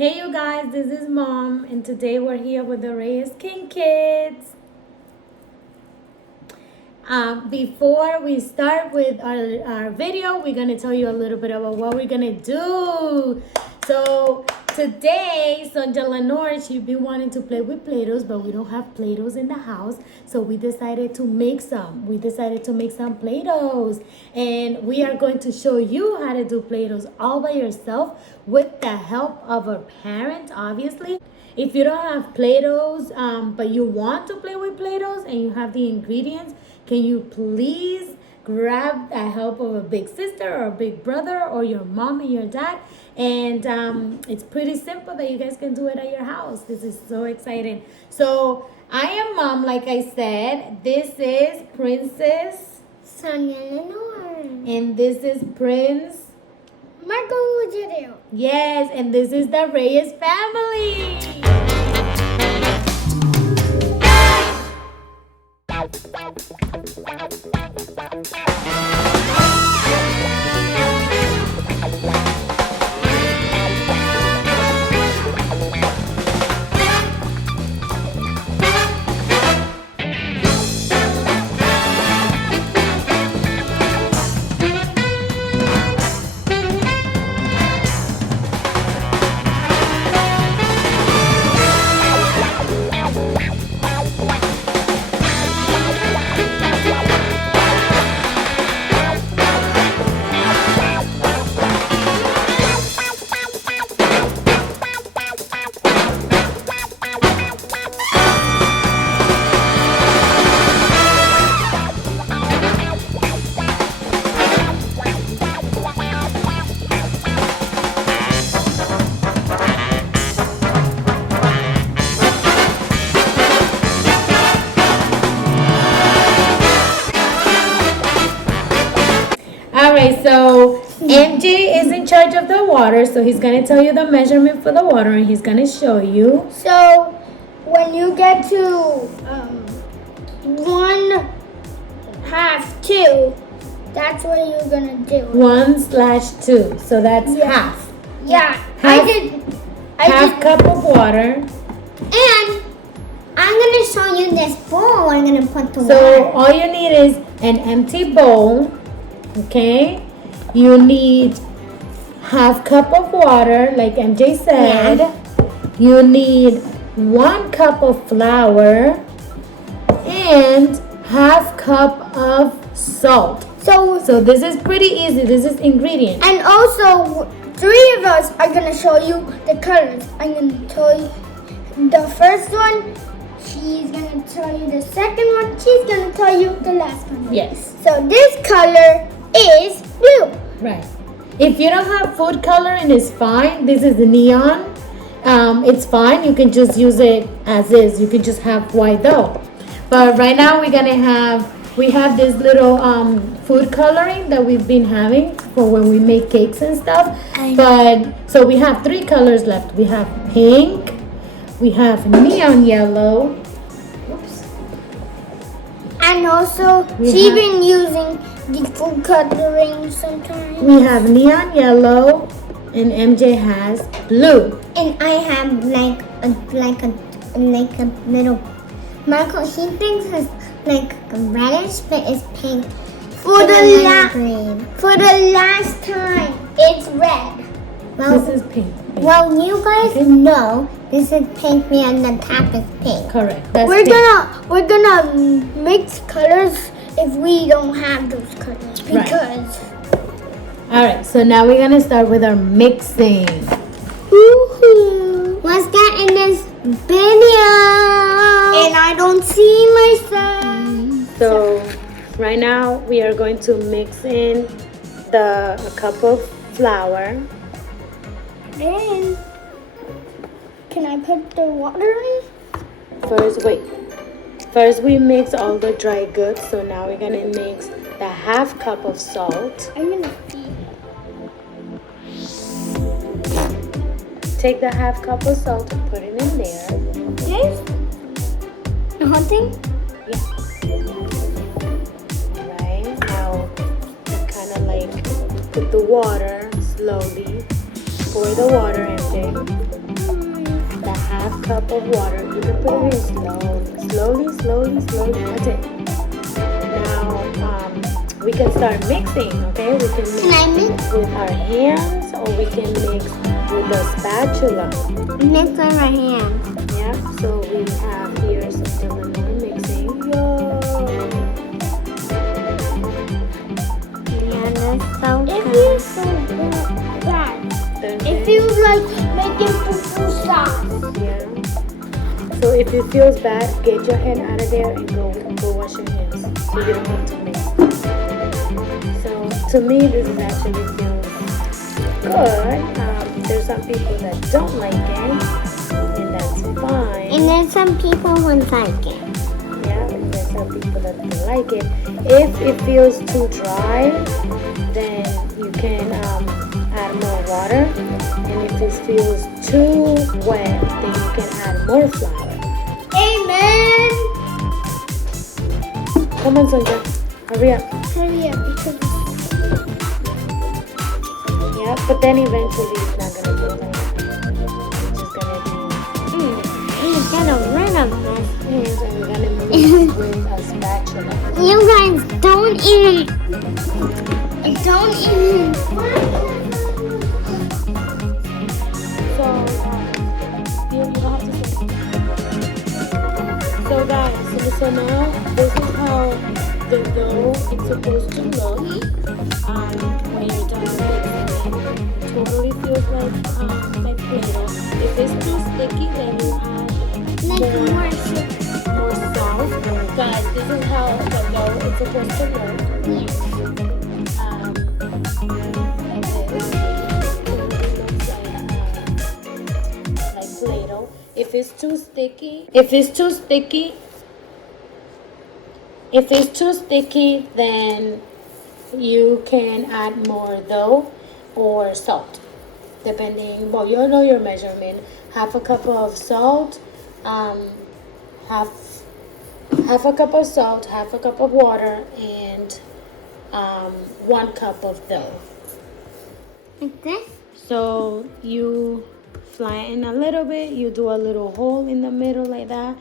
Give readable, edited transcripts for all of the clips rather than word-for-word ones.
Hey you guys, this is Mom, and today we're here with the Reyes King Kids. Before we start with our video, we're going to tell you a little bit about what we're going to do. So today, Sonja Lenore, she's been wanting to play with Play-Dohs, but we don't have Play-Dohs in the house. So we decided to make some. We decided to make some Play-Dohs. And we are going to show you how to do Play-Dohs all by yourself with the help of a parent, obviously. If you don't have Play-Dohs, but you want to play with Play-Dohs and you have the ingredients, can you please grab the help of a big sister or a big brother or your mom and your dad? And it's pretty simple that you guys can do it at your house. This is so exciting. So I am Mom, like I said. This is Princess Sonja Lenore. And this is Prince Marco Ruggiero. Yes, and this is the Reyes family. Alright, so MJ is in charge of the water, so he's going to tell you the measurement for the water and he's going to show you. So when you get to 1/2, that's what you're gonna do. 1/2, so that's half. Yeah, Half- I did. Half cup of water. And I'm gonna show you this bowl. I'm gonna put the So water. all you need is an empty bowl, okay? You need half cup of water, like MJ said. Yeah. You need 1 cup of flour and half cup of salt. So this is pretty easy. This is ingredients. And also, 3 of us are gonna show you the colors. I'm gonna tell you the first one. She's gonna tell you the second one. She's gonna tell you the last one. Yes. So this color is blue. Right. If you don't have food coloring, it's fine. This is the neon. It's fine. You can just use it as is. You can just have white dough. But right now we have this little food coloring that we've been having for when we make cakes and stuff. But so we have 3 colors left. We have pink, we have neon yellow. Oops. And also, she's been using the food coloring sometimes. We have neon yellow, and MJ has blue. And I have like a little Marco. He thinks it's like reddish, but it's pink. For the last time, it's red. This is pink. Well, you guys know this is pink and the top is pink. Correct. That's We're pink. gonna mix colors if we don't have those colors because. All right. So now we're gonna start with our mixing. Woohoo! Let's get in this video. And I don't see myself. So right now we are going to mix in a cup of flour. Then, can I put the water in? First we mix all the dry goods. So now we're gonna mix the half cup of salt. I'm gonna see. Take the half cup of salt and put it in there. This? The whole thing? Yeah. Right. Now kind of like put the water slowly. Pour the water, MJ. 1/2 cup of water. You can put it in slowly. That's it. Now we can start mixing. Okay, we can mix Can I mix? with our hands, or we can mix with a spatula. Mix with my hands. Yeah. So we have here some Delano mixing. Yo. Yeah, that's so It good. feels so bad. It feels like making fufu sauce. Yeah. So if it feels bad, get your hand out of there and go wash your hands, so you don't have to mix. So to me, this is actually feels good. There's some people that don't like it, and that's fine. And there's some people who like it. Yeah, and there's some people that don't like it. If it feels too dry, then you can add more water. And if it feels too wet, then you can add more flour. Amen. Come on, Sonja. Hurry up. Hurry up because Yeah, but then eventually it's not gonna be like that. It's just gonna be. You gotta rid of this. Yes, and we're gonna mix with a spatula. You guys don't even. So, you don't have to say. So guys, so now this is how the dough is supposed to look. When you're done mixing it, it totally feels like Play-Doh. If it's too sticky, then you add more salt. Guys, this is how the dough is supposed to look. Like this. Like Play-Doh. If it's too sticky, then you can add more dough or salt, depending. Well, you'll know your measurement. 1/2 cup of salt, half a cup of salt, 1/2 cup of water, and 1 cup of dough. Like this? So you flatten a little bit, you do a little hole in the middle like that.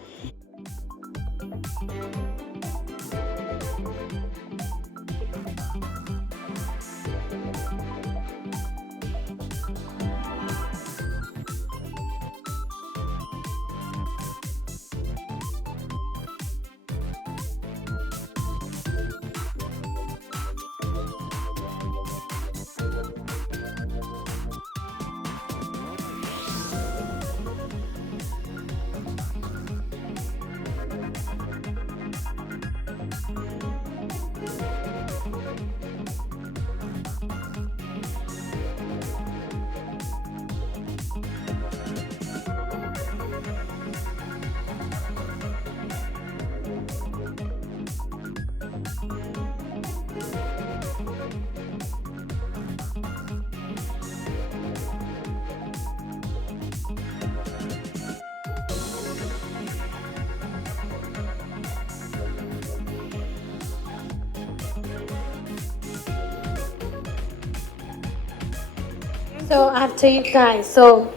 So after you guys, so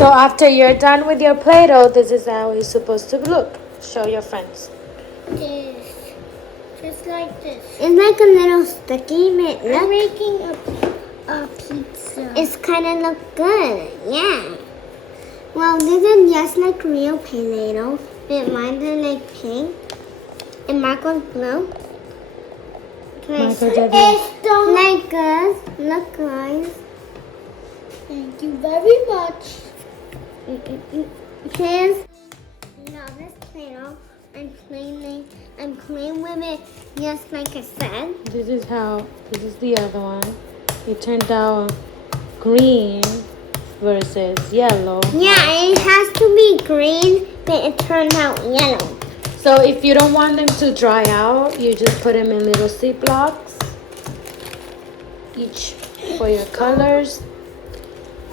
after you're done with your Play-Doh, this is how it's supposed to look. Show your friends. this. Just like this. It's like a little sticky bit. I'm Look, making a pizza. it's kind of look good. Yeah. Well, this is just like real Play-Doh, but mine is like pink and Marco's blue. Michael Jordan. Esto. Like us. Look, guys. Thank you very much. Here's this Play-Doh. I'm playing with it just like I said. This is the other one. It turned out green versus yellow. Yeah, it has to be green, but it turned out yellow. So if you don't want them to dry out, you just put them in little Ziplocs, each for your colors.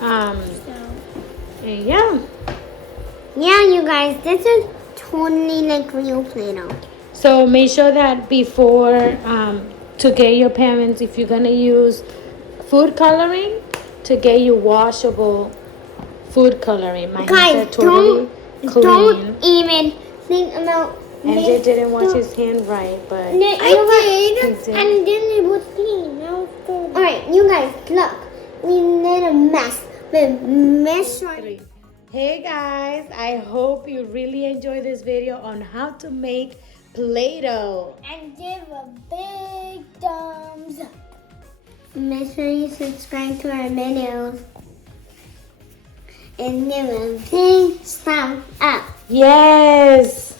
And yeah. Yeah, you guys, this is totally like real Play-Doh. So make sure that before to get your parents, if you're gonna use food coloring, to get you washable food coloring. My hands Guys, are totally clean. don't even think about MJ didn't wash his hand right, but I he did, did. and then it was clean. Now it's good. Alright, you guys, look. We made a mess. With measuring. Hey guys, I hope you really enjoyed this video on how to make Play-Doh. And give a big thumbs up. Make sure you subscribe to our videos. And give a big thumbs up. Yes.